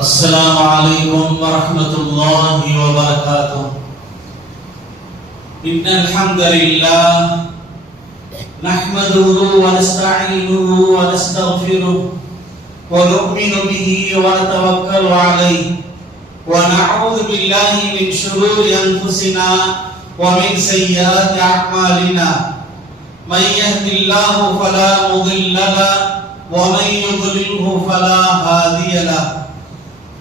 السلام عليكم ورحمة الله وبركاته. إن الحمد لله نحمده ونستعينه ونستغفره ونؤمن به ونتوكل عليه ونعوذ بالله من شرور أنفسنا ومن سيئات أعمالنا. من يهد الله فلا مضل له ومن يضلله فلا هادي له.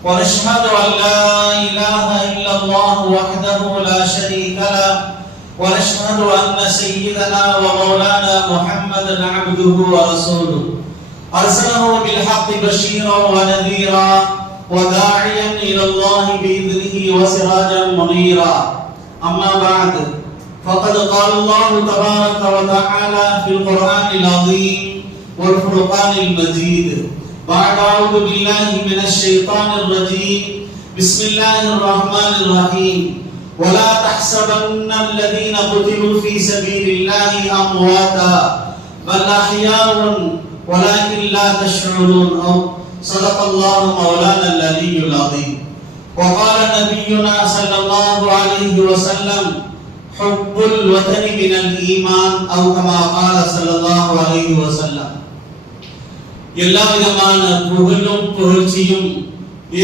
ونشهد أن لا إله إلا الله وحده لا شريك له ونشهد أن سيدنا ومولانا محمدا عبده ورسوله أرسله بالحق بشيرا ونذيرا وداعيا إلى الله بإذنه وسراجا منيرا. أما بعد فقد قال الله تبارك وتعالى في القرآن العظيم والفرقان المجيد بعد أعوذ بالله من الشيطان الرجيم بسم الله الرحمن الرحيم. ولا تحسبن الذين قتلوا في سبيل الله أمواتا بل أحياء ولكن لا تشعرون. صدق الله مولانا العلي العظيم. وقال نبينا صلى الله عليه وسلم حب الوطن من الإيمان أو كما قال صلى الله عليه وسلم. எல்லா விதமான புகழும் புகழ்ச்சியும்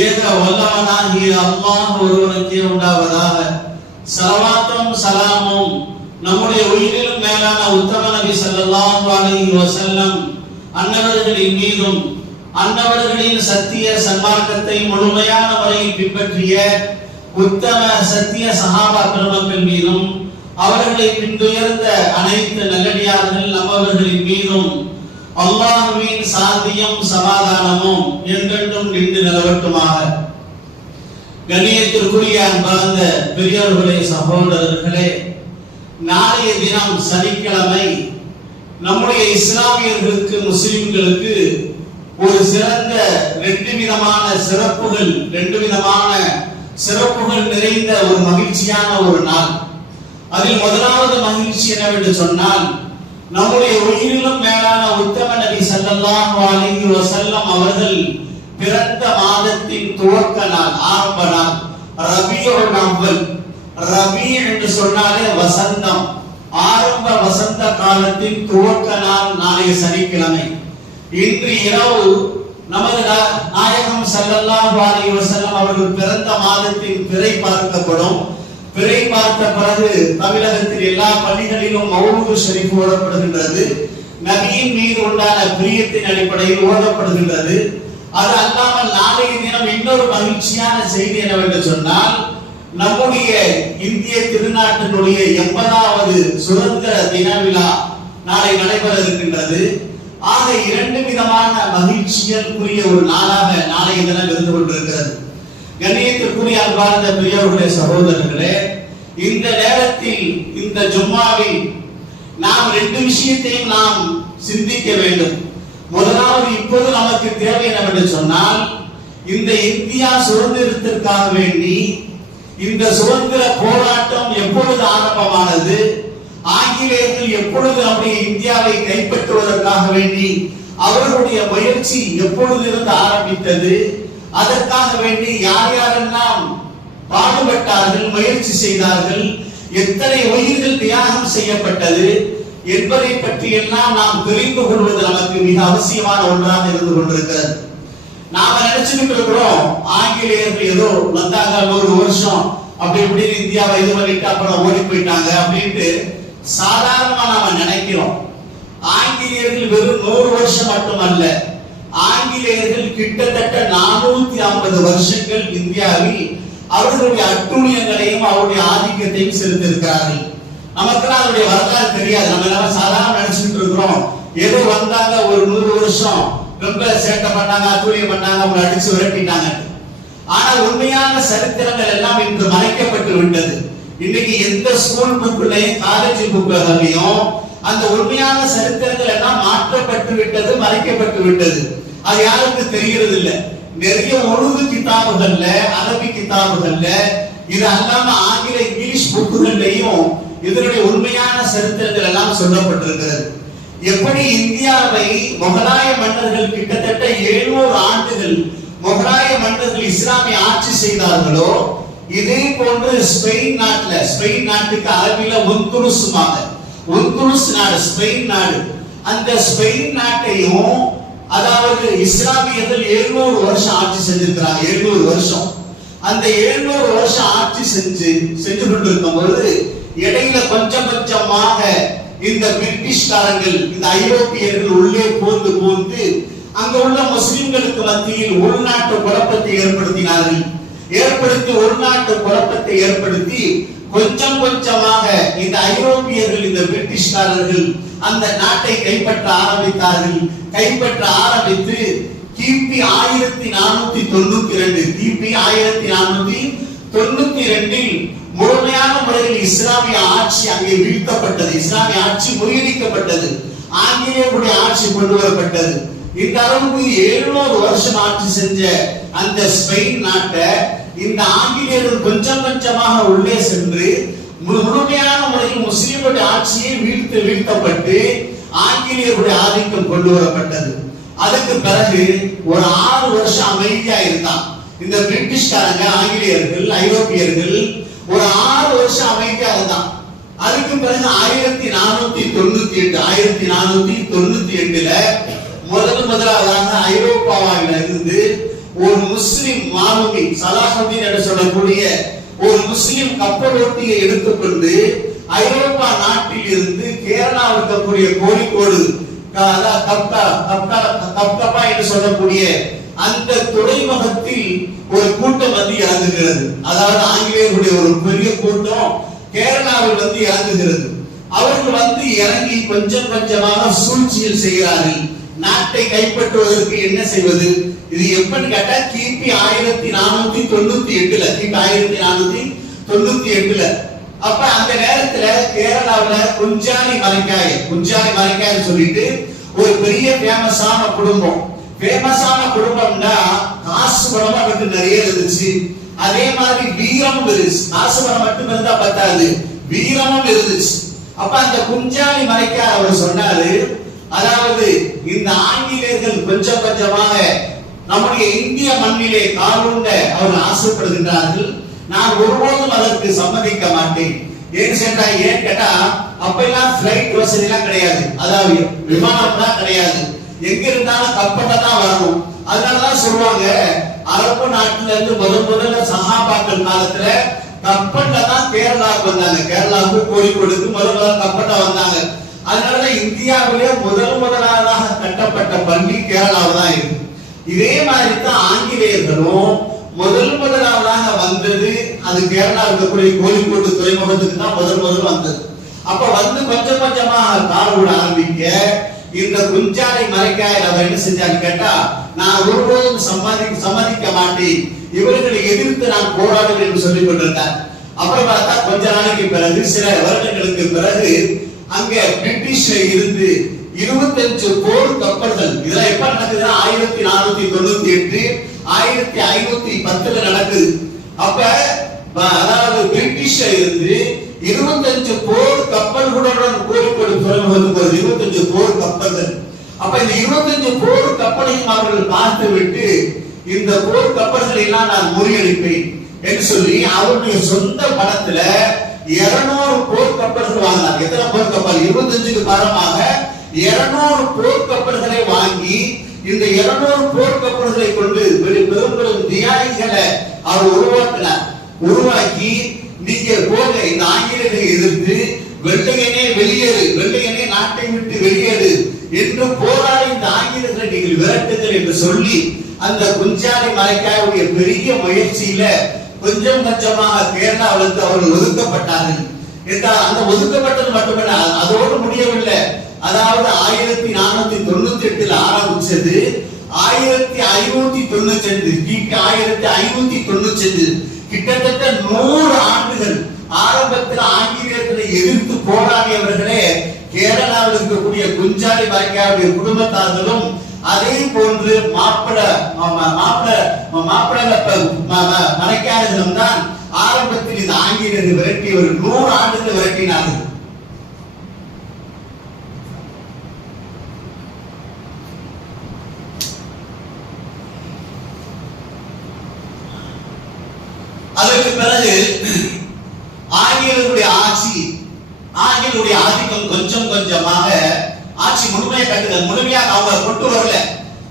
ஏக வல்லவனாகிய அல்லாஹ் ஒருவனுக்கே உண்டாவதாக. ஸலவாத்தும் சலாமும் நம்முடைய உயிரிலும் மேலான உத்தம நபி ஸல்லல்லாஹு அலைஹி வஸல்லம் அன்னவர்களின் மீதும் அன்னவர்களின் சத்திய சன்மார்க்கத்தை முழுமையான முறையில் பின்பற்றிய உத்தம சத்திய சஹாபா பெருமக்கள் மீதும் அவர்களை பின்துயர்ந்த அனைத்து நல்லடியார்கள் நம்மவர்களின் மீதும் அல்லாஹ்வின் சாந்தியும் சமாதானமும் என்றென்றும் நின்று நிலவட்டுமாக. கண்ணியத்திற்குரிய அன்பார்ந்த பெரியவர்களே, சகோதரர்களே, நாளைய தினம் சனிக்கிழமை நம்முடைய இஸ்லாமியர்களுக்கு முஸ்லிம்களுக்கு ஒரு சிறந்த ரெண்டு விதமான சிறப்புகள் நிறைந்த ஒரு மகிழ்ச்சியான ஒரு நாள். அதில் முதலாவது மகிழ்ச்சி என்னவென்று சொன்னால், நம்முடைய உயிரிலும் மேலான உத்தம நபி ஸல்லல்லாஹு அலைஹி வஸல்லம் அவர்கள் பிறந்த மாதத்தின் துவக்க நாள், ஆரம்ப நாள் ரபியுல் அவ்வல். ரபி என்று சொன்னாலே வசந்தம், ஆரம்ப வசந்த காலத்தின் துவக்க நாள் நாளைய சனிக்கிழமை. இன்று இரவு நமது நாயகம் ஸல்லல்லாஹு அலைஹி வஸல்லம் அவர்கள் பிறந்த மாதத்தின் பிறை பார்க்கப்படும். பிறை பார்த்த பிறகு தமிழகத்தில் எல்லா பள்ளிகளிலும் மௌலூது ஷரீஃப் ஓதப்படுகின்றது. நபியின் மீது உண்டான பிரியத்தின் அடிப்படையில் ஓதப்படுகின்றது. அது அல்லாமல் நாளைய தினம் இன்னொரு மகிழ்ச்சியான செய்தி என்னவென்று சொன்னால், நம்முடைய இந்திய திருநாட்டினுடைய 80வது சுதந்திர தின விழா நாளை நடைபெற இருக்கின்றது. ஆக இரண்டு விதமான மகிழ்ச்சிகளுக்குரிய ஒரு நாளாக நாளைய தினம் இருந்து கொண்டிருக்கிறது. கண்ணியத்திற்குரிய அன்பார்ந்த பெரியவர்களே, சகோதரர்களே, இந்த நேரத்தில் இந்த ஜும்மாவில் நாம் ரெண்டு விஷயத்தையும் நாம் சிந்திக்க வேண்டும். முதலாவது, இப்போது நமக்கு தேவை என்னவென்று சொன்னால், இந்த இந்தியா சுதந்திரத்திற்காக வேண்டி இந்த சுதந்திர போராட்டம் எப்பொழுது ஆரம்பமானது, ஆங்கிலேயர்கள் எப்பொழுது நம்முடைய இந்தியாவை கைப்பற்றுவதற்காக வேண்டி அவர்களுடைய முயற்சி எப்பொழுது இருந்து ஆரம்பித்தது, அதற்காக வேண்டி யார் யாரெல்லாம் பாடுபட்டார்கள், முயற்சி செய்தார்கள், எத்தனை உயிர்கள் தியாகம் செய்யப்பட்டது என்பதை பற்றி எல்லாம் நாம் தெரிந்து கொள்வது நமக்கு மிக அவசியமான ஒன்றாக இருந்து கொண்டிருக்கிறது. நாம நினைச்சுக்கிட்டு இருக்கிறோம், ஆங்கிலேயர்கள் ஏதோ வந்தாங்க 100 வருஷம் அப்படி இப்படி இந்தியாவை இது பண்ணிட்டு அப்புறம் ஓடி போயிட்டாங்க அப்படின்ட்டு சாதாரணமா நாம நினைக்கிறோம். ஆங்கிலேயர்கள் வெறும் 100 வருஷம் மட்டுமல்ல, ஆங்கிலேயர்கள் கிட்டத்தட்ட 450 வருஷங்கள் இந்தியாவில் அவர்களுடைய அட்டூழியங்களையும் அவருடைய ஆதிக்கத்தையும் செலுத்தியிருக்கிறார்கள். நமக்கெல்லாம் அவருடைய வரலாறு தெரியாது. நம்ம எல்லாம் சாதாரண நினைச்சுட்டு இருக்கிறோம், ஏதோ வந்தாங்க ஒரு 100 வருஷம் ரொம்ப சேட்டை பண்ணாங்க, அட்டூழியம் பண்ணாங்க, அவங்களை அடிச்சு விரட்டிட்டாங்க. ஆனா உண்மையான சரித்திரங்கள் எல்லாம் இன்று மறைக்கப்பட்டு விட்டது. இன்னைக்கு எந்த ஸ்கூல் புக்குலையும் காலேஜ் புக்குலையும் அந்த உண்மையான சரித்திரங்கள் எல்லாம் மாற்றப்பட்டு விட்டது, மறைக்கப்பட்டு விட்டது. அது யாருக்கு தெரிகிறது இல்லை. நிறைய உருது கிதாபுகள்ல, அரபி கிதாபுகள்ல, இது அல்லாம ஆங்கில இங்கிலீஷ் புக்குகள்லையும் இதனுடைய உண்மையான சரித்திரங்கள் எல்லாம் சொல்லப்பட்டிருக்கிறது. எப்படி இந்தியாவை முகலாய மன்னர்கள் கிட்டத்தட்ட 700 ஆண்டுகள் முகலாய மன்னர்கள் இஸ்லாமிய ஆட்சி செய்தார்களோ இதே போன்று ஸ்பெயின் நாட்டுக்கு அரபில உந்துருஸ் நாடு ஸ்பெயின் நாடு, அந்த ஸ்பெயின் நாட்டையும் அதாவது இஸ்லாமியர்கள் 700 வருஷம் ஆட்சி செஞ்சிருக்கிறாங்க. 700 வருஷம். அந்த 700 வருஷம் ஆட்சி செஞ்சு கொண்டிருக்கும் பொழுது இடையில கொஞ்சம் கொஞ்சமாக இந்த பிரிட்டிஷ்காரங்கள், இந்த ஐரோப்பியர்கள் உள்ளே பூந்து அங்க உள்ள முஸ்லிம்களுக்கு மத்தியில் உள்நாட்டு குழப்பத்தை ஏற்படுத்தி கொஞ்சம் கொஞ்சமாக இந்த ஐரோப்பியர்கள், இந்த பிரிட்டிஷ்காரர்கள் அந்த நாட்டை கைப்பற்ற ஆரம்பித்து கிபி 1492 முழுமையான முறையில் இஸ்லாமிய ஆட்சி அங்கே வீழ்த்தப்பட்டது. இஸ்லாமிய ஆட்சி முறியடிக்கப்பட்டது. ஆங்கிலேயருடைய ஆட்சி கொண்டு வரப்பட்டது. இந்த அளவுக்கு 700 வருஷம் ஆட்சி செஞ்ச அந்த ஸ்பெயின் நாட்டை இந்த ஆங்கிலேயர்கள் கொஞ்சம் கொஞ்சமாக உள்ளே சென்று முழுமையான முறையில் முஸ்லிம்களுடைய ஆட்சியை வீழ்த்தப்பட்டு ஆங்கிலேயருடைய ஆதிக்கம் கொண்டு வரப்பட்டது. அதுக்கு பிறகு ஒரு 6 வருஷம் அமைதியா இருந்தான் இந்த பிரிட்டிஷ்காரங்க, ஆங்கிலேயர்கள், ஐரோப்பியர்கள். ஒரு 6 வருஷம் அமைதியா இருந்தான். அதுக்கு பிறகு 1498 முதலாவதாக ஐரோப்பாவில இருந்து ஒரு முஸ்லிம் மாலுமி சலாஹுதீன் என்று சொல்லக்கூடிய ஒரு முஸ்லிம் கப்பலோட்டியை எடுத்துக்கொண்டு ஐரோப்பா நாட்டில் இருந்து கேரளாவுக்கு இருக்கக்கூடிய கோழிக்கோடு கப்கப்பா என்று சொல்லக்கூடிய அந்த துறைமுகத்தில் ஒரு கூட்டம் வந்து இறங்குகிறது. அதாவது ஆங்கிலேயருடைய ஒரு பெரிய கூட்டம் கேரளாவில் வந்து இறங்குகிறது. அவர்கள் வந்து இறங்கி கொஞ்சம் கொஞ்சமாக சூழ்ச்சியில் செய்கிறார்கள். நாட்டை கைப்பற்றுவதற்கு என்ன செய்வது? இது எப்பன்னு கேட்டா கிபி 1498 அப்ப அந்த நேரத்துல கேரளாவுல குஞ்சாலி மலைக்காய் சொல்லிட்டு ஒரு பெரிய ஃபேமஸான குடும்பம்னா காசு பணம் அவருக்கு நிறைய இருந்துச்சு. அதே மாதிரி வீரமும் இருந்துச்சு. காசு பணம் மட்டும் இருந்தா பத்தாது, வீரமும் இருந்துச்சு. அப்ப அந்த குஞ்சாலி மலைக்காய் அவர் சொன்னாரு, அதாவது இந்த ஆங்கிலேயர்கள் கொஞ்சம் கொஞ்சமாக நம்முடைய இந்திய மண்ணிலே காலூண்ட அவர்கள் ஆசைப்படுகின்றார்கள். நான் ஒருபோதும் அதற்கு சம்மதிக்க மாட்டேன். ஏன் கேட்டா அப்ப எல்லாம் பிளைட் வசதி எல்லாம் கிடையாது, அதாவது விமானம் தான் கிடையாது. எங்க இருந்தாலும் கப்பல்ல தான் வரணும். அதனாலதான் சொல்லுவாங்க, அரபு நாட்டுல இருந்து முதல்ல சஹாபாக்கள் காலத்துல கப்பல்ல தான் கேரளாவுக்கு வந்தாங்க. கேரளாவுக்கு கோழிக்கோடுக்கு முதல்ல கப்பல்ல வந்தாங்க. அதனாலதான் இந்தியாவிலே முதலாவதாக கட்டப்பட்ட பள்ளி கேரளாவில் தான் இருக்கு. இதே மாதிரி தான் ஆங்கிலேயர்களும் முதலாவதாக வந்தது அது கேரளா இருக்கக்கூடிய கோழிக்கோடு துறைமுகத்துக்கு தான் முதல் வந்தது. அப்ப வந்து கொஞ்சம் கொஞ்சமாக கால் விட ஆரம்பிக்க இந்த குஞ்சாலை மலைக்காய் அவர் என்ன செஞ்சாரு கேட்டா, நான் ஒருபோதும் சம்மதிக்க மாட்டேன், இவர்களை எதிர்த்து நான் போராடுவேன் என்று சொல்லிக் கொண்டிருந்தார். அப்புறம் பார்த்தா கொஞ்ச நாளைக்கு பிறகு, சில வருடங்களுக்கு பிறகு அங்க பிரிட்டிஷ்ல இருந்து 25 போர் கப்பல்கள், இதெல்லாம் எப்ப நடக்குதுன்னா 1498 1510 நடக்குது. அப்ப அதாவது பிரிட்டிஷ்ல இருந்து 25 போர் கப்பல்களுடன் கோழிக்கோடு துறைமுகத்துக்கு 25 போர் கப்பல்கள். அப்ப இந்த 25 போர் கப்பலையும் அவர்கள் பார்த்து விட்டு இந்த போர் கப்பல்களை எல்லாம் நான் முறியடிப்பேன் என்று சொல்லி அவருடைய சொந்த பணத்துல 200 போர் கப்பல்கள் வாங்கினார். எத்தனை போர் கப்பல்? 25க்கு பரமாக 200 போர் கப்பல்களை வாங்கி இந்த 200 போர் கப்பல்களை கொண்டு பெரும் தியாகிகளை அவர் உருவாக்கி நீங்க போக இந்த ஆங்கிலேயரை எதிர்த்து வெள்ளையனே நாட்டை விட்டு வெளியேறு என்று போராடி இந்த ஆங்கிலேயர்களை நீங்கள் விரட்டுங்கள் என்று சொல்லி அந்த குஞ்சாலி மலைக்காயுடைய பெரிய முயற்சியில கொஞ்சம் கொஞ்சமாக கேரளாவிலிருந்து அவர்கள் ஒதுக்கப்பட்டார்கள். அந்த ஒதுக்கப்பட்டது மட்டுமல்ல, அதோடு முடியவில்லை. அதாவது 1498 ஆரம்பிச்சது 1595 கிட்டத்தட்ட 100 ஆண்டுகள் ஆரம்பத்தில் ஆங்கிலேயர்களை எதிர்த்து போராடியவர்களே கேரளாவில் இருக்கக்கூடிய குஞ்சாலி மலைக்காயுடைய குடும்பத்தார்களும் அதே போன்று மாப்பிள மலைக்காரர்களும் தான் ஆரம்பத்தில் இந்த ஆங்கிலேயர்கள் விரட்டியவர் 100 ஆண்டுகள் விரட்டினார்கள். அதற்கு பிறகு ஆங்கிலேயருடைய ஆதிக்கம் கொஞ்சம் கொஞ்சமாக ஆட்சி முழுமையாக அவங்க கொண்டு வரல.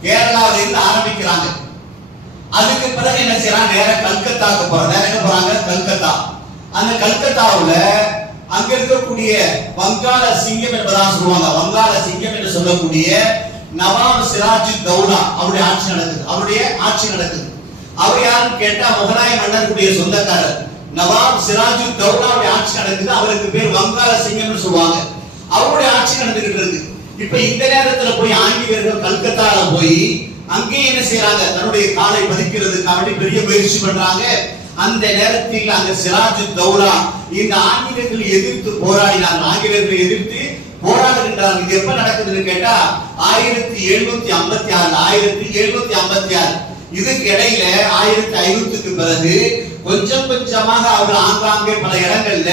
கேரளாவில இருந்து ஆரம்பிக்கிறாங்க. அதுக்கு பிறகு என்ன செய்யறாங்க, நேர கல்கத்தாக்கு போறாங்க. கல்கத்தா, அந்த கல்கத்தாவுல அங்க இருக்கக்கூடிய வங்காள சிங்கம் என்பதாக சொல்லுவாங்க. வங்காள சிங்கம் என்று சொல்லக்கூடிய நவாப் சிராஜுத்தௌலா அவருடைய ஆட்சி நடக்குது. அவர் யாருன்னு கேட்டா முகலாய மன்னருடைய சொந்தக்காரர் நவாப் சிராஜுத்தௌலாவுடைய ஆட்சி நடக்குது. அவருக்கு பேர் வங்காள சிங்கம்னு சொல்லுவாங்க. அவருடைய ஆட்சி நடந்துகிட்டு இருக்கு. இப்ப இந்த நேரத்துல போய் ஆங்கிலேயர்கள் கல்கத்தால போய் அங்கே என்ன செய்யறாங்க, தன்னுடைய காலை பதிக்கிறதுக்காக பெரிய முயற்சி பண்றாங்க. அந்த நேரத்தில் அந்த சிராஜுத்தௌலா இந்த ஆங்கிலேயர்களை எதிர்த்து போராடினாங்க. ஆங்கிலேயர்களை எதிர்த்து போராடுகின்றாங்க. இது எப்ப நடக்குதுன்னு கேட்டா 1756. இதுக்கு இடையில 1500க்கு பிறகு கொஞ்சம் கொஞ்சமாக அவர் ஆங்காங்கே பல இடங்கள்ல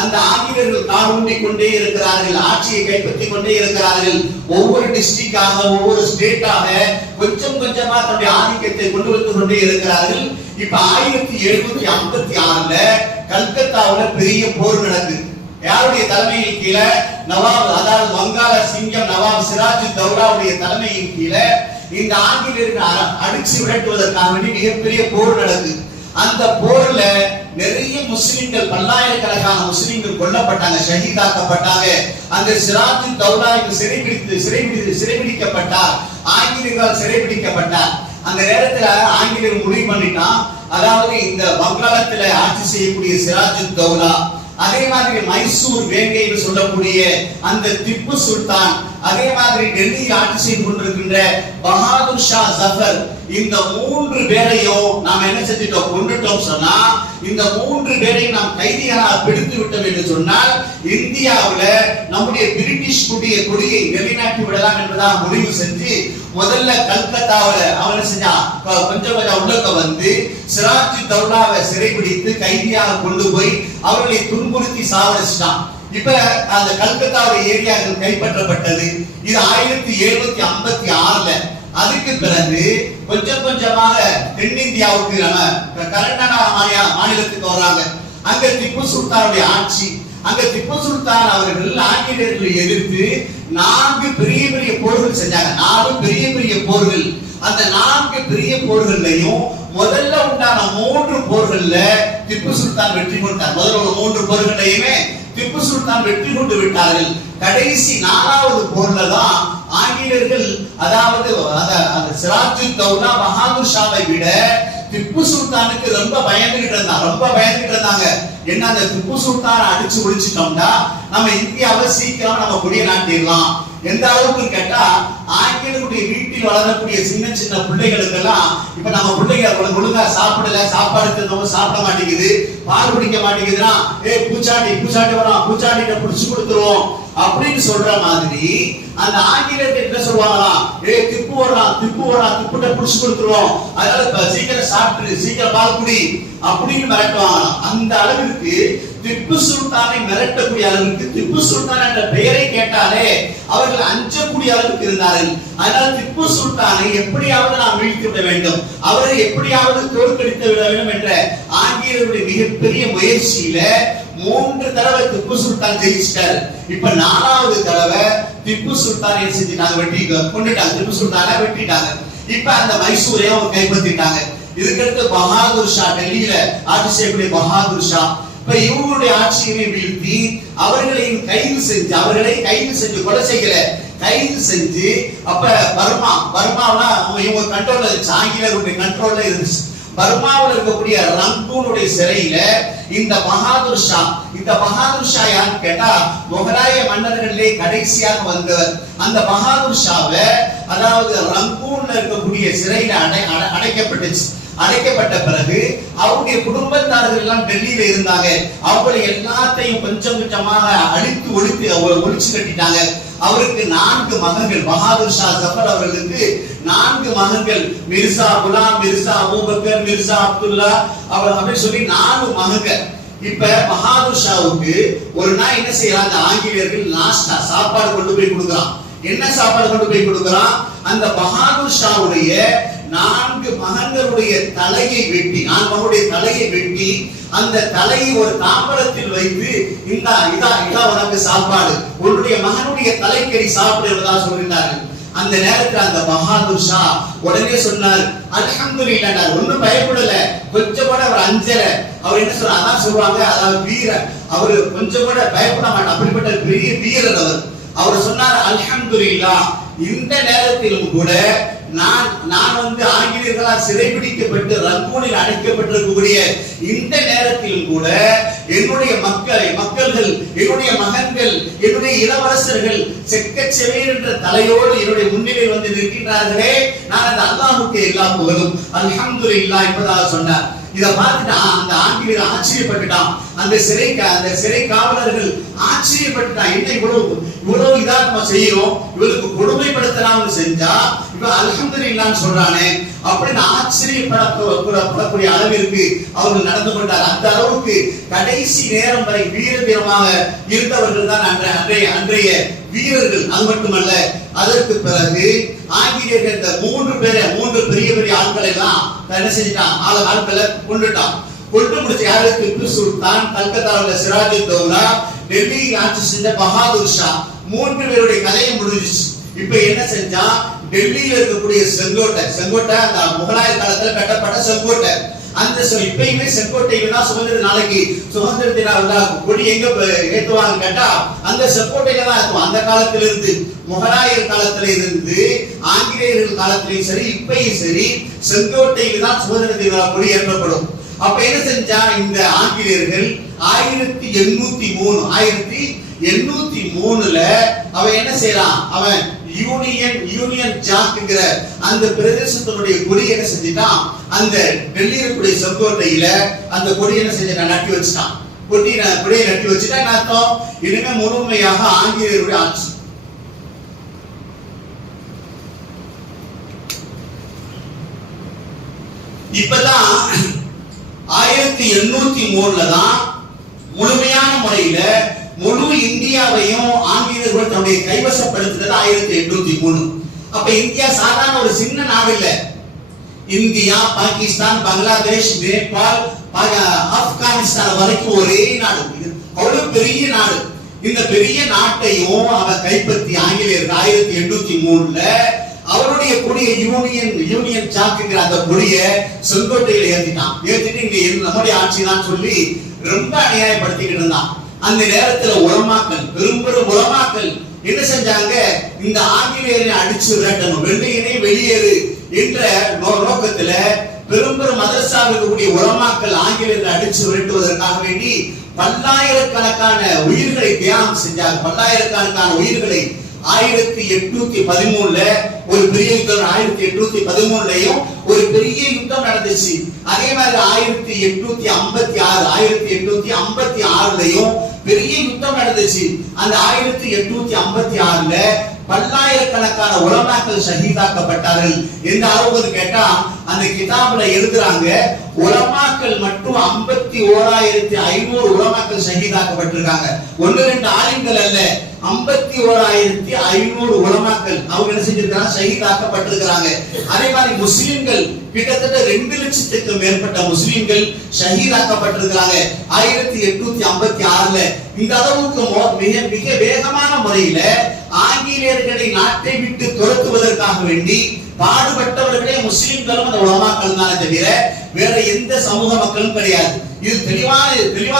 அந்த ஆங்கிலேயர்கள் காலூண்டி கொண்டே இருக்கிறார்கள், ஆட்சியை கைப்பற்றி கொண்டே இருக்கிறார்கள். ஒவ்வொரு டிஸ்ட்ரிக்டாக ஒவ்வொரு ஸ்டேட்டாக கொஞ்சம் கொஞ்சமாக தன்னுடைய ஆதிக்கத்தை கொண்டு வந்து கொண்டே இருக்கிறார்கள். இப்ப 1756ல கல்கத்தாவுல பெரிய போர் நடக்குது. யாருடைய தலைமையின் கீழே, நவாப் அதாவது வங்காள சிங்கம் நவாப் சிராஜுத்தௌலாவுடைய தலைமையின் கீழே இந்த ஆங்கிலேயர்கள் அடிச்சு விரட்டுவதற்காக வேண்டி மிகப்பெரிய போர் நடக்குது. அந்த போர்ல நிறைய முஸ்லிம்கள், பல்லாயிரக்கணக்கான முஸ்லிம்கள் கொல்லப்பட்டாங்க, ஷஹீதாக்கப்பட்டாங்க. அந்த சிராஜுத்தௌலா சிறைபிடிக்கப்பட்டார், ஆங்கிலேயர்களால் சிறைபிடிக்கப்பட்டார். அந்த நேரத்துல ஆங்கிலேயர் முடிவு பண்ணிட்டான், அதாவது இந்த வங்காளத்துல ஆட்சி செய்யக்கூடிய சிராஜுத்தௌலா, அதே மாதிரி மைசூர் வேங்கை என்று சொல்லக்கூடிய அந்த திப்பு சுல்தான், அதே மாதிரி டெல்லியில் ஆட்சி செய்து கொண்டிருக்கின்ற பஹாதுர் ஷா ஜஃபர், இந்த 3 பேரையும் நாம் என்ன செஞ்சிட்டோம், கொண்டுட்டோம் சொன்னா, இந்த 3 பேரையும் நாம் கைதிகளாக பிடித்து விட்டோம் என்று சொன்னால் இந்தியாவுல நம்முடைய பிரிட்டிஷ் கொடியை நிலைநாட்டி விடலாம் என்பதாக முடிவு செஞ்சு முதல்ல கல்கத்தாவுல அவன் செஞ்சா கொஞ்சம் உள்ளக்க வந்து சிராஜுத்தௌலாவை சிறைபிடித்து கைதியாக கொண்டு போய் அவர்களை துன்புறுத்தி சாவடிச்சிட்டான். இப்ப அந்த கல்கத்தாவுடைய ஏரியாக்கள் கைப்பற்றப்பட்டது. இது 1756ல. அதுக்கு பிறகு கொஞ்சம் கொஞ்சமாக தென்னிந்தியாவுக்கு நம்ம கர்நாடகா மாநிலத்துக்கு வர்றாங்க. அங்க திப்பு சுல்தானுடைய ஆட்சி. அங்க திப்பு சுல்தான் அவர்கள் ஆங்கிலேயர்களை எதிர்த்து 4 பெரிய பெரிய போர்கள் செஞ்சாங்க. 4 பெரிய பெரிய போர்கள். அந்த 4 பெரிய போர்கள்லையும் முதல்ல உண்டான 3 போர்கள்ல திப்பு சுல்தான் வெற்றி கொண்டார். முதல்ல 3 போர்களையுமே திப்பு சுல்தான் வெற்றி கொண்டு விட்டார்கள். கடைசி 4வது போர்ல தான் ஆங்கிலேயர்கள், அதாவது அந்த சிராஜுத்தௌலா பஹாதுர் ஷாவை விட திப்பு சுல்தானுக்கு ரொம்ப பயந்துகிட்டு இருந்தாங்க. என்ன, அந்த திப்பு சுல்தானை அடிச்சு ஒழிச்சிட்டோம்னா நம்ம இந்தியாவை சீக்கிரம் நம்ம கொடிய நாட்டிடலாம். எந்த அளவுக்கு கேட்டா, ஆங்கிலேயருடைய வீட்டில் வளரக்கூடிய சின்ன சின்ன பிள்ளைகளுக்கு எல்லாம் இப்ப நம்ம பிள்ளைங்க ஒழுங்கா சாப்பிடல, சாப்பாடு சாப்பிட மாட்டேங்குது, பால் குடிக்க மாட்டேங்குதுன்னா பூச்சாண்டி வரோம், பூச்சாண்டிட்ட புடிச்சு கொடுத்துருவோம் அப்படின்னு சொல்ற மாதிரி அந்த ஆங்கிலேயர்கள் என்ன சொல்லுவாங்களா, திப்புட்ட புடிச்சு கொடுத்துருவோம், அதனால சீக்கிரம் சாப்பிட்டு சீக்கிரம் பால் குடி அப்படின்னு மிரட்டுவாங்க. அந்த அளவிற்கு திப்பு சுல்தானை மிரட்டக்கூடிய அளவுக்கு, திப்பு சுல்தான் என்ற பெயரை கேட்டாலே அவர்கள் அஞ்சக்கூடிய அளவுக்கு இருந்தார்கள். அதனால திப்பு சுல்தானை எப்படியாவது நாம் வீழ்த்தி விட வேண்டும், அவரை எப்படியாவது தோற்கடித்து விட வேண்டும் என்ற ஆங்கிலேயருடைய மிகப்பெரிய முயற்சியில 3 தடவை திப்பு சுல்தான் ஜெயிச்சிட்டாரு. இப்ப 4வது தடவை திப்பு சுல்தான் என்ன செஞ்சிட்டாங்க, கொண்டுட்டாங்க. திப்பு சுல்தானை வெட்டிட்டாங்க. இப்ப அந்த மைசூரை அவங்க கைப்பற்றிட்டாங்க. இதுக்கடுத்து பஹாதுர் ஷா, டெல்லியில ஆட்சி செய்யக்கூடிய பஹாதுர் ஷா, இப்ப இவங்களுடைய ஆட்சியை வீழ்த்தி அவர்களை கைது செஞ்சு கொலை செய்கிற கைது செஞ்சு, அப்ப பர்மாவா இவங்க கண்ட்ரோல்ல இருந்துச்சு, ஆங்கிலேயருடைய கண்ட்ரோல்ல இருந்துச்சு. பர்மாவில் இருக்கக்கூடிய ரங்கூனுடைய சிறையில இந்த பஹாதுர் ஷா யாருன்னு கேட்டா முகலாய மன்னர்களிலே கடைசியாக வந்தவர். அந்த பஹாதுர் ஷாவை, அதாவது ரங்கூன்ல இருக்கக்கூடிய சிறையில அடைக்கப்பட்டுச்சு. அடைக்கப்பட்ட பிறகு அவருடைய குடும்பத்தார்கள் எல்லாம் டெல்லியில இருந்தாங்க. அவங்களை எல்லாத்தையும் கொஞ்சம் கொஞ்சமாக அழித்து ஒழிச்சு கட்டிட்டாங்க. அவருக்கு 4 மகன்கள். பஹாதுர் ஷா ஜஃபர் அவர்களுக்கு 4 மகன்கள். மிர்சா குலாம், மிர்சா அபூபக்கர், மிர்சா அப்துல்லா அப்படி சொல்லி 4 மகன்கள். இப்ப பஹாதுர் ஷாவுக்கு ஒரு நாள் என்ன செய்யறாங்க, ஆங்கிலேயர்கள் நாஸ்டா சாப்பாடு கொண்டு போய் கொடுக்குறான். என்ன சாப்பாடு கொண்டு போய் கொடுக்குறான், அந்த பஹாதுர் ஷாவுடைய நான்கு மகன்களுடைய தலையை வெட்டி, நான் மகனுடைய தலையை வெட்டி அந்த தலையை ஒரு தாம்பரத்தில் வைத்து இதா உனக்கு சாப்பாடு, உன்னுடைய மகனுடைய தலைக்கறி சாப்பிடுவதா சொல்கிறார்கள். அந்த நேரத்தில் அந்த பஹாதுர் ஷா உடனே சொன்னார் அல்ஹம்துலில்லாஹ். ஒன்னும் பயப்படல, கொஞ்சம் கூட அவர் அஞ்சல. அவர் என்ன சொல்றார், அதான் சொல்லுவாங்க, அதாவது வீரர். அவரு கொஞ்சம் கூட பயப்பட மாட்டார், அப்படிப்பட்ட பெரிய வீரர் அவர். அவர் சொன்னார் அல்ஹம்துலில்லாஹ். இந்த நேரத்திலும் கூட நான் ஆங்கிலேயர்களால் சிறைபிடிக்கப்பட்டு ரங்கூனில் அடைக்கப்பட்டிருக்கக்கூடிய இந்த நேரத்திலும் கூட என்னுடைய மக்கள்கள், என்னுடைய மகன்கள், என்னுடைய இளவரசர்கள் செக்கச்செவேர் என்ற தலையோடு என்னுடைய முன்னிலையில் வந்து நிற்கின்றார்களே, நான் அந்த அல்லாஹ்வுக்கு எல்லா புகழும் அல்ஹம்துலில்லாஹ் என்பதாக சொன்னார். இத பார்த்துட்டு அந்த ஆங்கிலேயர் ஆச்சரியப்பட்டுட்டான். அந்த சிறை காவலர்கள் ஆச்சரியப்பட்டுட்டான். என்ன இவ்வளவு இதா நம்ம செய்யறோம், இவருக்கு கொடுமைப்படுத்தலாம்னு செஞ்சா இவன் அல்ஹம்துலில்லாஹ் சொல்றானே அப்படின்னு ஆச்சரியப்படக்கூடிய அளவிற்கு அவர்கள் நடந்து கொண்டார். அந்த அளவுக்கு கடைசி நேரம் வரை வீர தீரமாக இருந்தவர்கள் தான் அன்றைய வீரர்கள். அது மட்டுமல்ல, அதற்கு பிறகு ஆங்கிலேயர்கள் இந்த மூன்று பெரிய ஆட்களை எல்லாம் என்ன செஞ்சிட்டான், ஆட்களை கொண்டுட்டான். கொண்டு முடிச்ச யாரு, திப்பு சுல்தான், கல்கத்தாவில் சிராஜுத்தௌலா, டெல்லி ஆட்சி செஞ்ச பஹாதுர் ஷா, மூன்று பேருடைய கதையை முடிஞ்சிச்சு. இப்ப என்ன செஞ்சா, டெல்லியில இருக்கக்கூடிய செங்கோட்டை அந்த முகலாய காலத்துல கட்டப்பட்ட செங்கோட்டை, அந்த இப்பயுமே செங்கோட்டையில சுதந்திர நாளைக்கு சுதந்திர தின கொடி எங்க ஏத்துவாங்க கேட்டா அந்த செங்கோட்டையில தான் ஏத்துவோம். அந்த காலத்துல இருந்து, முகலாயர் காலத்துல இருந்து ஆங்கிலேயர்கள் காலத்திலையும் சரி இப்பயும் சரி செங்கோட்டையில தான் சுதந்திர தின கொடி ஏற்றப்படும். அப்ப என்ன செஞ்சா, இந்த ஆங்கிலேயர்கள் 1803 அவன் என்ன செய்யறான், அவன் யூனியன் ஜாக்ங்கிற அந்த பிரதேசத்தினுடைய கொடி என்ன செஞ்சிட்டான், அந்த டெல்லியிலுடைய செங்கோட்டையில அந்த கொடி என்ன செஞ்சான், நட்டி வச்சுட்டான். கொடியை நட்டி வச்சுட்டான். அர்த்தம் இனிமே முழுமையாக ஆங்கிலேயருடைய ஆட்சி. இப்பதான் 1803 தான் முழுமையான முறையில முழு இந்தியாவையும் ஆங்கிலேயர்கள் தன்னுடைய கைவசப்படுத்தினது 1803. அப்ப இந்தியா சாதாரண ஒரு சின்ன நாடு இல்ல. இந்தியா, பாகிஸ்தான், பங்களாதேஷ், நேபாள், ஆப்கானிஸ்தான் வரைக்கும் ஒரே நாடு. அவ்வளவு பெரிய நாடு. இந்த பெரிய நாட்டையும் அவன் கைப்பற்றி ஆங்கிலேயர்கள் 1803 அவருடைய கொடிய யூனியன் ஜாக்குங்கிற அந்த கொடிய செங்கோட்டையில ஏத்திட்டு இங்க நம்முடைய ஆட்சி தான் சொல்லி ரொம்ப அநியாயப்படுத்திக்கிட்டு இருந்தான். அந்த நேரத்துல உலமாக்கள், பெரும்பெரும் உலமாக்கள் என்ன செஞ்சாங்க, இந்த ஆங்கிலேயரை அடிச்சு விரட்டணும், வெள்ளையனே வெளியேறு என்ற நோக்கத்துல பெரும்பெரும் மதரசாவில் இருக்கக்கூடிய உலமாக்கள் ஆங்கிலேயரை அடிச்சு விரட்டுவதற்காக வேண்டி பல்லாயிரக்கணக்கான உயிர்களை தியாகம் செஞ்சாங்க. பல்லாயிரக்கணக்கான உயிர்களை 1813 ஒரு பெரிய யுத்தம், 1813 ஒரு பெரிய யுத்தம் நடந்துச்சு. அதே மாதிரி 1856 பெரிய யுத்தம் நடந்துச்சு. அந்த 1856 பல்லாயிரக்கணக்கான உலமாக்கள் ஷஹீதாக்கப்பட்டார்கள். எந்த அளவுக்கு கேட்டா அந்த கிதாபுல எழுதுறாங்க, உலமாக்கள் மட்டும் 51,500 உலமாக்கள் ஷஹீதாக்கப்பட்டிருக்காங்க. 1-2 ஆலிம்கள் அல்ல, 51,500 உலமாக்கள் அவங்க என்ன செஞ்சிருக்காங்க, ஷஹீதாக்கப்பட்டிருக்காங்க. அதே மாதிரி முஸ்லிம்கள் கிட்டத்தட்ட 2 லட்சத்துக்கு மேற்பட்ட முஸ்லிம்கள் ஷஹீதாக்கப்பட்டிருக்காங்க 1856. இந்த அளவுக்கு மிக வேகமான முறையில ஆங்கிலேயர்களை நாட்டை விட்டு துரத்துவதற்காக வேண்டி பாடுபட்டவர்களே முஸ்லிம்களும் அந்த உலமாக்கள் தானே தவிர வேற எந்த சமூக மக்களும் கிடையாது. இது தெளிவா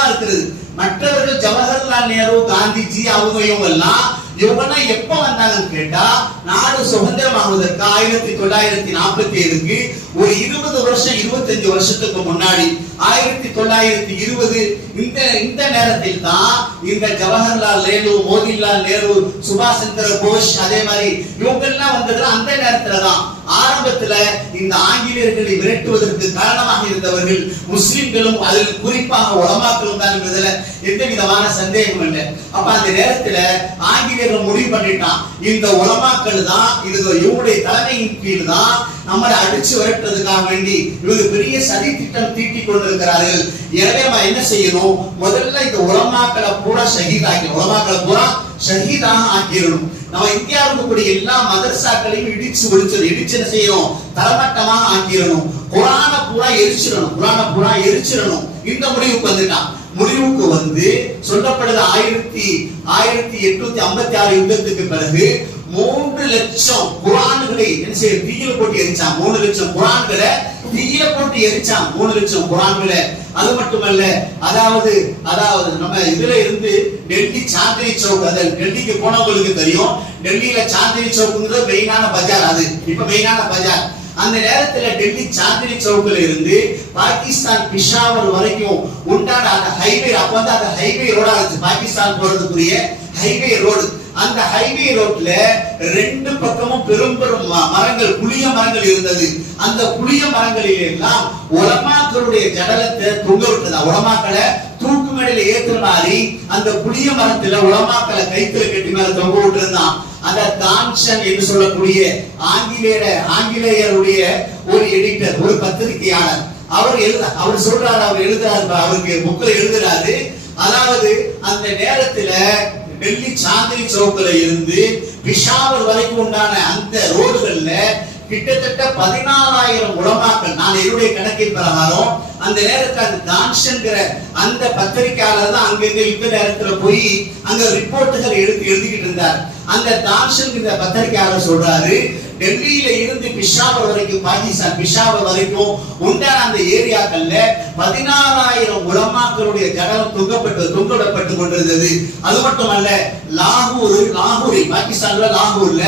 இருக்கிறது. மற்றவர்கள் ஜவஹர்லால் நேரு, காந்திஜி இவங்க எல்லாம் எப்ப வந்தாங்கன்னு கேட்டா, நாடு சுதந்திரமாகுவதற்கு 1947க்கு ஒரு 20 வருஷம் 25 வருஷத்துக்கு முன்னாடி 1920 இந்த நேரத்தில் தான் இந்த ஜவஹர்லால் நேரு, மோதிலால் நேரு, சுபாஷ் சந்திர போஸ் அதே மாதிரி இவங்க எல்லாம் வந்தது அந்த நேரத்துல தான். ஆரம்பத்துல இந்த ஆங்கிலேயர்களை விரட்டுவதற்கு காரணமாக இருந்தவர்கள் முஸ்லிம்களும் அதில் குறிப்பாக உலமாக்களும் தான் என்பதுல எந்த விதமான சந்தேகம் இல்லை. அப்ப அந்த நேரத்துல ஆங்கிலேயர்கள் முடிவு பண்ணிட்டான், இந்த உலமாக்கள் தான் இவங்களுடைய தலைமையின் கீழ் தான் நம்மளை அடிச்சு விரட்டுறதுக்காக வேண்டி இவங்க பெரிய சதி திட்டம் தீட்டிக் கொண்டிருக்கிறார்கள். எனவே என்ன செய்யணும், முதல்ல இந்த உலமாக்களை பூரா ஷஹீதாக்கி, உலமாக்களை பூரா ஷஹீதாக ஆக்கிடணும். நம்ம இந்தியாவுக்கு கூடிய எல்லா மதரசாக்களையும் இடிச்சு என்ன செய்யணும், தரமட்டமாக ஆக்கிடணும். குரானை பூரா எரிச்சிடணும். இந்த முடிவுக்கு வந்துட்டான். முடிவுக்கு வந்து சொல்லப்படுது 1856 யுத்தத்துக்கு பிறகு 3 லட்சம் குரான்களை என்ன செய்ய தீயில போட்டு எரிச்சான். 3 லட்சம் குரான்களை தீயில போட்டு எரிச்சான். 3 லட்சம் குரான்களை. அது மட்டுமல்ல, அதாவது நம்ம இதுல இருந்து டெல்லி சாந்தினி சௌக், டெல்லிக்கு போனவங்களுக்கு தெரியும், டெல்லியில சாந்தினி சௌக்குங்கிறது மெயினான பஜார். அது இப்ப மெயினான பஜார். அந்த நேரத்துல டெல்லி சாந்தினி சௌக்ல இருந்து பாகிஸ்தான் பிஷாவர் வரைக்கும் உண்டான அந்த ஹைவே, அப்ப வந்து அந்த ஹைவே ரோடா இருந்துச்சு, பாகிஸ்தான் போறதுக்குரிய ஹைவே ரோடு. அந்த ஹைவே ரோட்ல 2 பக்கமும் பெரும் மரங்கள், புளிய மரங்கள் இருந்தது. அந்த புளிய மரங்களில் எல்லாம் உலமாக்களுடைய ஜடலத்தை தொங்க விட்டதா, உலமாக்களை தூக்கு மேடையில ஏத்துற மாதிரி அந்த புளிய மரத்துல உலமாக்களை கைத்துல கட்டி மேல தொங்க விட்டுருந்தான். அந்த தான்சன் என்று சொல்லக்கூடிய ஆங்கிலேயருடைய ஒரு எடிட்டர், ஒரு பத்திரிகையாளர், அவர் சொல்றாரு, அவர் எழுதுறாரு, அவருக்கு புக்ல எழுதுறாரு. அதாவது அந்த நேரத்துல டெல்லி சாந்தினி சௌக்ல இருந்து பிஷாவர் வரைக்கும் உண்டான அந்த ரோடுகள்ல கிட்டத்தட்ட 14,000 உலமாக்கள், நான் என்னுடைய கணக்கின் பிரகாரம் அந்த நேரத்தில் அந்த தான்ஷன்கிற அந்த பத்திரிகையாளர் தான் அங்கங்க யுத்த நேரத்துல போய் அங்க ரிப்போர்ட்டுகள் எழுதிக்கிட்டு இருந்தார். அந்த தான்ஷன் பத்திரிகையாளர் சொல்றாரு, டெல்லியில இருந்து பிஷாவர் வரைக்கும், பாகிஸ்தான் பிஷாவர் வரைக்கும் உண்டான அந்த ஏரியாக்கள்ல 14,000 உலமாக்களுடைய ஜடலம் தொங்கப்பட்டு கொண்டிருந்தது. அது மட்டுமல்ல, லாகூரில், பாகிஸ்தான்ல லாகூர்ல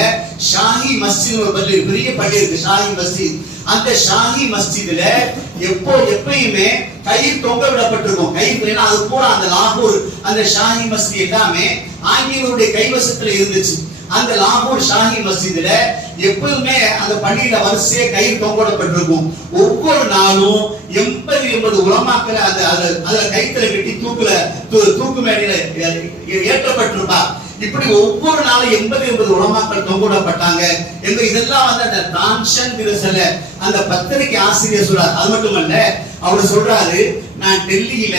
ஷாஹி மஸ்ஜித் ஒரு பெரிய பள்ளி இருக்கு, ஷாஹி மஸ்ஜித். அந்த ஷாஹி மஸ்ஜித்ல எப்பயுமே கயிறு தொங்க விடப்பட்டிருக்கும். கயிறு, அது பூரா அந்த லாகூர் அந்த ஷாஹி மஸ்ஜித் எல்லாமே ஆங்கிலேயருடைய கைவசத்துல இருந்துச்சு. அந்த லாகூர் ஷாஹி மஸ்ஜித்ல எப்பவுமே அந்த பள்ளியில வரிசையா கயிறு தொங்கப்பட்டிருக்கும். ஒவ்வொரு நாளும் 80 உலமாக்களை அதுல கைத்துல கட்டி தூக்கு மேடையில ஏற்றப்பட்டிருப்பார். இப்படி ஒவ்வொரு நாளும் 80 உலமாக்கள் தொங்கப்பட்டாங்க. இதெல்லாம் வந்து அந்த தான்ஷன் அந்த பத்திரிகை ஆசிரியர் சொல்றார். அது மட்டுமல்ல, அவர் சொல்றாரு, நான் டெல்லியில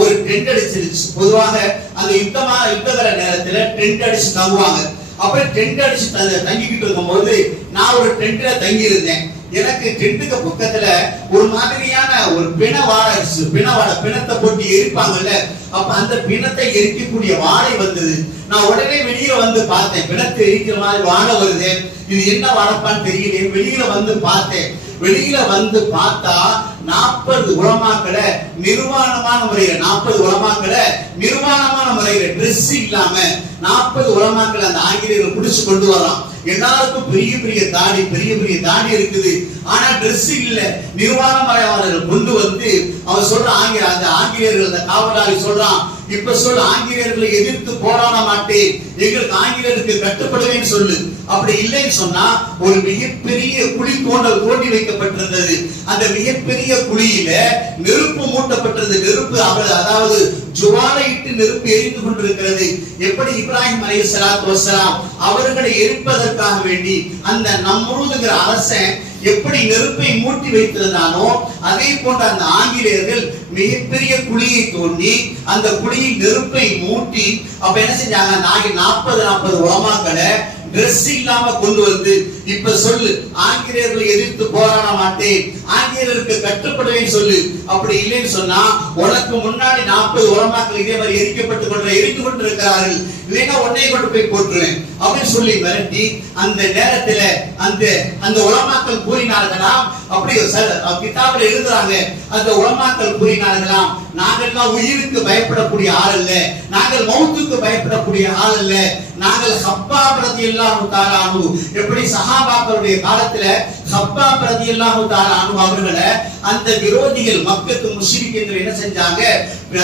ஒரு டென்ட் அடிச்சிருச்சு. பொதுவாக அந்த யுத்தகர நேரத்துல டென்ட் அடிச்சு தங்குவாங்க. அப்ப டென்ட் அடிச்சு தங்கிக்கிட்டு இருக்கும் போது நான் ஒரு டென்ட்ல தங்கி இருந்தேன். எனக்கு டென்ட்டுக்கு பக்கத்துல ஒரு மாதிரியான ஒரு பிணத்தை போட்டு எரிப்பாங்கல்ல, அப்ப அந்த பிணத்தை எரிக்கக்கூடிய வாடை வந்தது. நான் உடனே வெளியில வந்து பார்த்தேன், பிணத்தை எரிக்கிற மாதிரி வாடை வருது, இது என்ன வாடப்பான்னு தெரியல. வெளியில வந்து பார்த்தேன். வெளியில வந்து பார்த்தா 40 உலமாக்களை நிர்வாணமான முறையில, 40 உலமாக்களை நிர்வாணமான முறையில ட்ரெஸ் இல்லாம 40 உலமாக்களை அந்த ஆங்கிலேயர்கள் புடிச்சு கொண்டு வரான். எல்லாருக்கும் பெரிய பெரிய தாடி இருக்குது, ஆனா ட்ரெஸ் இல்ல. நிர்வாணமாயவர்கள் கொண்டு வந்து அவர் சொல்ற அந்த ஆங்கிலேயர்கள், அந்த காவலாளி சொல்றான், இப்ப சொல்ல ஆங்கிலேயர்களை எதிர்த்து போராட மாட்டேன், எங்களுக்கு ஆங்கிலேயருக்கு கட்டுப்படுவேன்னு சொல்லு. அப்படி இல்லைன்னு சொன்னா ஒரு மிகப்பெரிய குழி தோண்டி வைக்கப்பட்டிருந்தது. அந்த மிகப்பெரிய குழியில நெருப்பு மூட்டப்பட்டிருந்தது. நெருப்பு அதாவது ஜுவாலையிட்டு நெருப்பு எரிந்து கொண்டிருக்கிறது. எப்படி இப்ராஹிம் அலைஹிஸ்ஸலாத்து வஸ்ஸலாம் அவர்களை எரிப்பதற்காக வேண்டி அந்த நம்ரூதுங்கிற அரசன் எப்படி நெருப்பை மூட்டி வைத்திருந்தானோ, அதே போன்ற அந்த ஆங்கிலேயர்கள் மிகப்பெரிய குழியை தோண்டி அந்த குழியில் நெருப்பை மூட்டி அப்ப என்ன செஞ்சாங்க, 40 உலமாக்களை டிரெஸ் இல்லாம கொண்டு வந்து, இப்ப சொல்லு ஆங்கிலேயர்களை எதிர்த்து போராட மாட்டேன், ஆங்கிலேயருக்கு கட்டுப்படுவேன் சொல்லு. அப்படி இல்லைன்னு சொன்னா உனக்கு முன்னாடி 40 உலமாக்கள் இதே மாதிரி எரித்து கொண்டிருக்கிறார்கள், இல்லைன்னா உன்னை கொண்டு போய் போட்டுருவேன் அப்படின்னு சொல்லி மிரட்டி அந்த நேரத்துல அந்த உலமாக்கள் கூறினார்களாம். அப்படி கிதாபில் எழுதுறாங்க, அந்த உலமாக்கள் கூறினார்களாம், நாங்கள் உயிருக்கு பயப்படக்கூடிய ஆள் அல்ல, நாங்கள் மௌத்துக்கு பயப்படக்கூடிய ஆள் அல்ல, நாங்கள் ஹப்பாப் ரலியல்லாஹு தஆலா அன்ஹு, எப்படி சஹாபாக்களுடைய காலத்துல ஹப்பாப் ரலியல்லாஹு தஆலா அன்ஹு அவர்களை அந்த விரோதிகள் மக்கத்து முஷ்ரிக்கீன்கள் என்ன செஞ்சாங்க,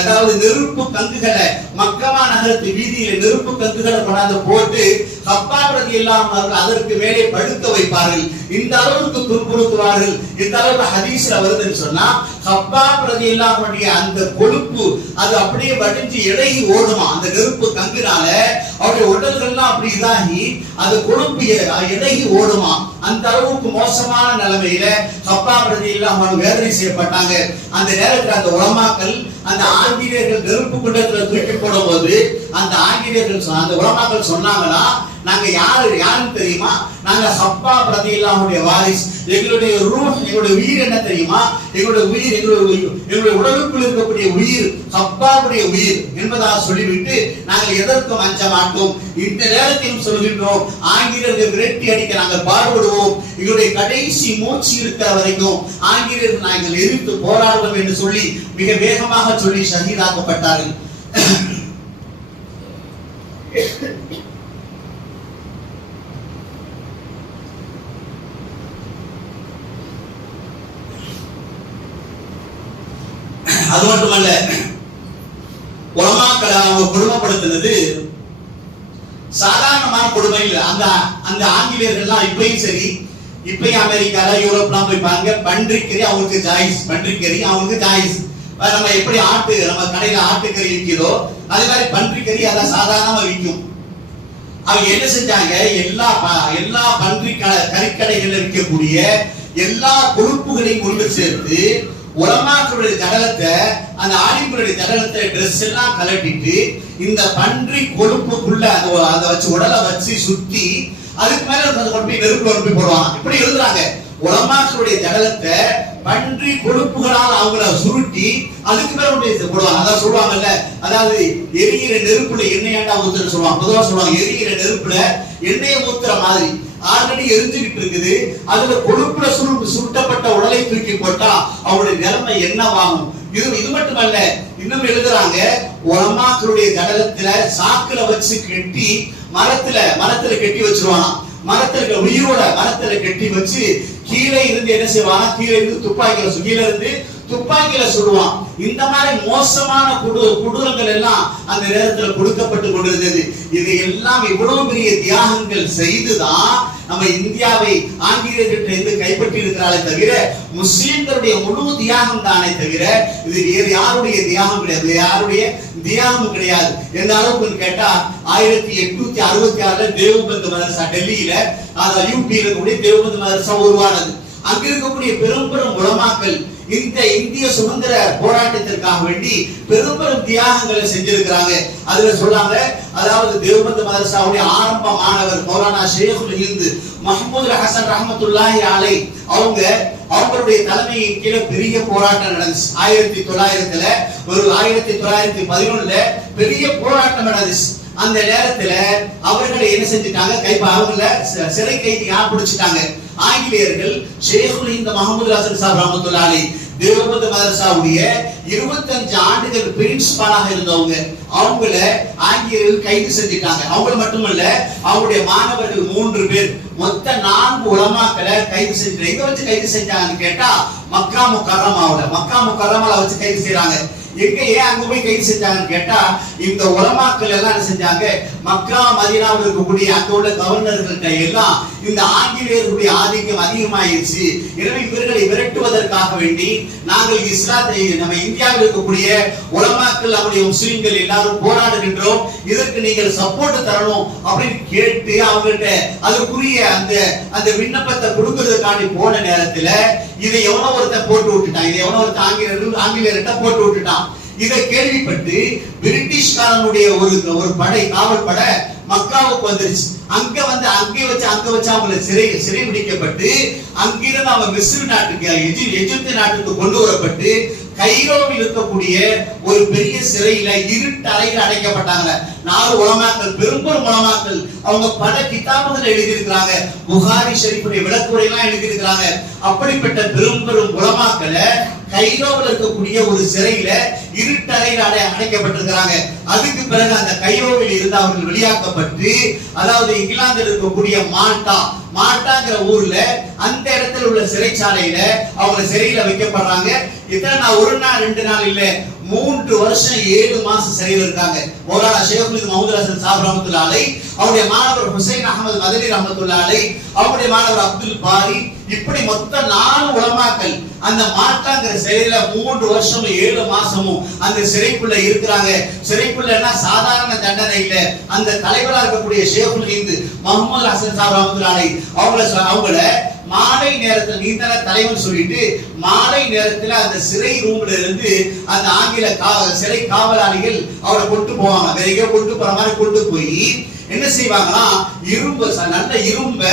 அதாவது நெருப்பு கங்குகளை மக்கமா நகரத்து வீதியில நெருப்பு கங்குகளை கொண்டாந்து போட்டு கப்பாப் ரலியல்லாஹு அவர்கள் அதற்கு மேலே படுக்க வைப்பார்கள். இந்த அளவுக்கு துன்புறுத்துவார்கள். இந்த அளவுக்கு ஹதீஸ்ல வருதுன்னு சொன்னா கப்பாப் ரலியல்லாஹு அந்த கொழுப்பு அது அப்படியே வடிஞ்சு இடையே ஓடுமா. அந்த நெருப்பு கங்குனால அவருடைய உடல்கள்லாம் அப்படி இதாகி அது கொழுப்பு இடையே ஓடுமா. அந்த அளவுக்கு மோசமான நிலைமையில கப்பாப் ரலியல்லாஹு வேதனை செய்யப்பட்டாங்க. அந்த நேரத்தில் அந்த உலமாக்கள் அந்த ஆங்கிலேயர்கள் நெருப்பு குண்டத்துல தூக்கி போடும் போது அந்த ஆங்கிலேயர்கள் அந்த உலமாக்கள் சொன்னாங்கன்னா, நாங்க யாருன்னு தெரியுமா? நாங்க கப்பாப் ரலியல்லாஹுடைய வாரிஸ். எங்களுடைய ரூஹ், எங்களுடைய உயிர் என்ன தெரியுமா? எங்களுடைய உயிர், எங்களுடைய உடலுக்குள் இருக்கக்கூடிய உயிர் கப்பாவுடைய உயிர் என்பதாக சொல்லிவிட்டு நாங்கள் எதற்கும் அஞ்ச மாட்டோம். இந்த நேரத்திலும் சொல்கின்றோம், ஆங்கிலேயர்கள் விரட்டி அடிக்க நாங்கள் பாடுபடுவோம். எங்களுடைய கடைசி மூச்சு இருக்கிற வரைக்கும் ஆங்கிலேயர்கள் நாங்கள் எதிர்த்து போராடுவோம் என்று சொல்லி மிக வேகமாக சொல்லி ஷஹீதாக்கப்பட்டார்கள். அது மட்டுமல்ல, உலமாக்களை அவங்க கொடுமைப்படுத்தினது சாதாரணமான கொடுமை இல்லை. அந்த ஆங்கிலேயர்கள்லாம் இப்பயும் சரி, இப்பயும் அமெரிக்கால யூரோப்லாம் போய் பாருங்க, பன்றிக்கறி அவங்களுக்கு ஜாயிஸ், பன்றிக்கறி அவங்களுக்கு ஜாயிஸ். நம்ம எப்படி நம்ம கடையில ஆட்டுக்கறி விற்கிறோ அதே மாதிரி பன்றிக்கறி அதை சாதாரணமா விற்கும். அவங்க என்ன செஞ்சாங்க, எல்லா பன்றி கறிக்கடைகள்ல விற்கக்கூடிய எல்லா கொழுப்புகளையும் கொண்டு சேர்த்து உலமாக்களுடைய ஜடலத்தை, அந்த ஆலிம்களுடைய ஜடலத்தை ட்ரெஸ் எல்லாம் கலட்டிட்டு இந்த பன்றி கொழுப்புக்குள்ள அதை வச்சு உடலை வச்சு சுத்தி அதுக்கு மேல கொண்டு போய் நெருப்புல போடுவாங்க. இப்படி எழுதுறாங்க. உலமாக்களுடைய ஜடலத்தை பன்றி கொழுப்புகளால் அவங்கள சுருட்டி அதுக்கு மேல போடுவாங்க. அதான் சொல்லுவாங்கல்ல, அதாவது எரியிற நெருப்புல எண்ணெயாண்டா ஊத்துற சொல்லுவாங்க. பொதுவாக சொல்லுவாங்க, எரியிற நெருப்புல எண்ணெயை ஊத்துற மாதிரி ஆல்ரெடி எரிஞ்சுக்கிட்டு இருக்குது, அதுல கொழுப்புல சுருட்டப்பட்ட உடலை தூக்கி போட்டா அவருடைய நிலைமை என்னவாகும். இது மட்டுமல்ல, இன்னும் எழுதுறாங்க, உலமாக்களுடைய ஜடலத்துல சாக்குல வச்சு கட்டி மரத்துல கட்டி வச்சிருவானா. மரத்துல உயிரோட மரத்துல கட்டி வச்சு கீழே இருந்து என்ன செய்வானா, கீழே இருந்து துப்பாக்கியில சுடுவான். இந்த மாதிரி மோசமான கொடூரங்கள் எல்லாம் அந்த நேரத்தில் கொடுக்கப்பட்டு கொண்டிருந்தது. இது எல்லாம் இவ்வளவு பெரிய தியாகங்கள் செய்துதான் நம்ம இந்தியாவை ஆங்கிலேயர்கிட்ட கைப்பற்றி இருக்கிறாலே தவிர முஸ்லிம்களுடைய முழு தியாகம் தானே தவிர இது வேறு யாருடைய தியாகம் கிடையாது. யாருடைய தியாகம் கிடையாது. எந்த அளவுக்கு கேட்டா 1866 தேவபந்து மதரசா டெல்லியில, யூபியில இருக்கக்கூடிய தேவபந்து மதரசா உருவானது. அங்க இருக்கக்கூடிய பெரும் உலமாக்கள் இந்த இந்திய சுதந்திர போராட்டத்திற்காக வேண்டி பெரும் தியாகங்களை செஞ்சிருக்கிறாங்க. அதுல சொல்றாங்க, அதாவது தேவபந்து மதரசாவுடைய ஆரம்ப மாணவர் மௌலானா ஷேகுல் ஹிந்த் மஹ்மூத் ஹசன் ரஹ்மத்துல்லாஹி அலைஹி அவங்களுடைய தலைமையின் கீழே பெரிய போராட்டம் நடந்துச்சு. 1900ல 1911ல பெரிய போராட்டம் நடந்துச்சு. அந்த நேரத்துல அவர்களை என்ன செஞ்சுட்டாங்க, அவங்கள சிறை கைதியா பிடிச்சிட்டாங்க ஆங்கிலேயர்கள். ஷேகுல் ஹிந்த் மஹ்மூத் ஹசன் சாஹிப் ரஹ்மத்துல்லாஹி அலைஹி தேவபந்து மதரசாவுடைய 25 ஆண்டுகள் பிரின்சிபாலாக இருந்தவங்க, அவங்கள ஆங்கிலேயர்கள் கைது செஞ்சுட்டாங்க. அவங்க மட்டுமல்ல, அவங்களுடைய மாணவர்கள் 3 பேர், மொத்த 4 உலமாக்களை கைது செஞ்சாங்க. எங்க வச்சு கைது செஞ்சாங்கன்னு கேட்டா மக்கா முக்கர்ரமால வச்சு கைது செய்யறாங்க. எங்க ஏன் அங்க போய் கைது செஞ்சாங்கன்னு கேட்டா இந்த உலமாக்கள் எல்லாம் என்ன செஞ்சாங்க, மக்கா மதீனாவில் இருக்கக்கூடிய அங்க உள்ள கவர்னர்கள்ட்ட எல்லாம் இந்த ஆங்கிலேயர்களுடைய ஆதிக்கம் அதிகமாயிருச்சு. எனவே இவர்களை விரட்டுவதற்காக வேண்டி நாங்கள் இஸ்லாத்தை, நம்ம இந்தியாவில் இருக்கக்கூடிய உலமாக்கள், நம்முடைய முஸ்லிம்கள் எல்லாரும் போராடுகின்றோம், இதற்கு நீங்கள் சப்போர்ட் தரணும் அப்படின்னு கேட்டு அவங்கள்ட்ட அதற்குரிய அந்த விண்ணப்பத்தை கொடுக்கறதுக்காண்டி போன நேரத்துல இதை எவனோ ஒருத்தன் போட்டு விட்டுட்டான். இதை எவனோ ஒருத்தன் ஆங்கிலேயர்கிட்ட போட்டு விட்டுட்டான். இதை கேள்விப்பட்டு பிரிட்டிஷ்காரனுடைய ஒரு படை, காவல் படை மக்காவுக்கு வந்துருச்சு. அங்கே வச்சு அவங்க சிறை பிடிக்கப்பட்டு அங்கிருந்து அவங்க மிஸ்ர் நாட்டுக்கு, எகிப்து நாட்டுக்கு கொண்டு வரப்பட்டு கைரோவில் இருக்கக்கூடிய ஒரு பெரிய சிறையில இருட்டு அறையில் அடைக்கப்பட்டாங்க. 4 உலமாக்கள், பெரும் உலமாக்கள், அவங்க பல கிதாபுகளை எழுதியிருக்கிறாங்க, புகாரி ஷரீஃபுடைய விளக்குரை எல்லாம் எழுதியிருக்கிறாங்க. அப்படிப்பட்ட பெரும் உலமாக்களை கைரோவில் இருக்கக்கூடிய ஒரு சிறையில இருட்டறையில் அடைக்கப்பட்டிருக்கிறாங்க. அதுக்கு பிறகு அந்த கைரோவில் இருந்து அவர்கள் வெளியாக்கப்பட்டு, அதாவது இங்கிலாந்தில் இருக்கக்கூடிய மால்டாங்கிற ஊர்ல அந்த இடத்துல உள்ள சிறைச்சாலையில அவங்க சிறையில வைக்கப்படுறாங்க. இத்தனை நான் ஒரு நாள் 2 நாள் இல்ல, 3 வருஷம் 7 மாசம் சிறையில் இருக்காங்க. மௌலானா ஷேகுல் முஹம்மது ஹசன் சாஹிப் ரஹ்மத்துல்லாஹி அலைஹி, அவருடைய மாணவர் ஹுசைன் அஹமது மதனி ரஹ்மத்துல்லாஹி அலைஹி, அவருடைய மாணவர் அப்துல் பாரி, இப்படி மொத்தம் 4 உலமாக்கள் அந்த மாட்டாங்கிற சிறையில 3 வருஷமும் 7 மாசமும் அந்த சிறைக்குள்ள இருக்கிறாங்க. சிறைக்குள்ளனா சாதாரண தண்டனை இல்ல. அந்த தலைவரா இருக்கக்கூடிய ஷேகுல் ஹிந்த் முஹம்மது ஹசன் சாஹிப் ரஹ்மத்துல்லாஹி அலைஹி அவங்கள மாலை நேரத்தில், நீ தான தலைவன் சொல்லிட்டு மாலை நேரத்தில் அந்த சிறை ரூம்ல இருந்து அந்த ஆங்கில சிறை காவலாளிகள் அவரை கொண்டு போவாங்க. வேற எங்கேயோ கொண்டு போற மாதிரி கொண்டு போய் என்ன செய்வாங்கன்னா, நல்ல இரும்ப